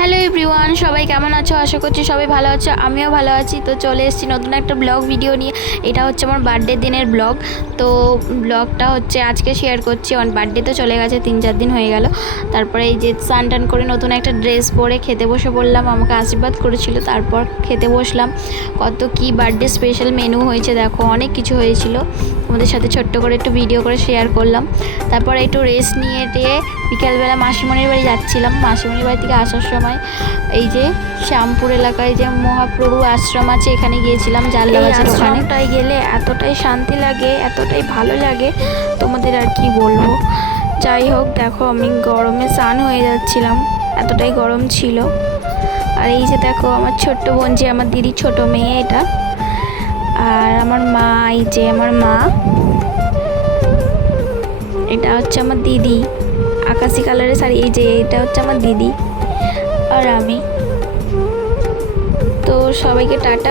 Hello everyone, সবাই কেমন আছো? আশা করছি সবাই ভালো আছো, আমিও ভালো আছি। তো চলে এসেছি নতুন একটা ব্লগ ভিডিও নিয়ে। এটা হচ্ছে আমার বার্থডে দিনের ব্লগ। তো ব্লগটা হচ্ছে আজকে শেয়ার করছি। আমার বার্থডে তো চলে গেছে, 3-4 দিন হয়ে গেল। তারপরে এই যে স্নান টান করে নতুন একটা ড্রেস পরে খেতে বসে পড়লাম। আমাকে আশীর্বাদ করেছিল, তারপর খেতে বসলাম। কত কি বার্থডে স্পেশাল মেনু হয়েছে দেখো, অনেক কিছু হয়েছিল। তোমাদের সাথে ছোট্ট করে একটু ভিডিও করে শেয়ার করলাম। তারপরে একটু রেস্ট নিয়ে বিকালবেলা মাসিমণির বাড়ি যাচ্ছিলাম। মাসিমণির বাড়ি থেকে আসার সময় এই যে শ্যামপুর এলাকায় যে মহাপ্রভু আশ্রম আছে, এখানে গিয়েছিলাম। জানলাবাজার ওখানটায় গেলে এতটাই শান্তি লাগে, এতটাই ভালো লাগে, তোমাদের আর কি বলবো। যাই হোক, দেখো আমি গরমে স্নান হয়ে যাচ্ছিলাম, এতটাই গরম ছিল। আর এই যে দেখো আমার ছোট্ট বোন, যে আমার দিদির ছোট মেয়ে এটা। আর আমার মা, এই যে আমার মা, এটা হচ্ছে আমার দিদি, আকাশি কালারের শাড়ি। এই যে এটা হচ্ছে আমার দিদি আর আমি। তো সবাইকে টাটা।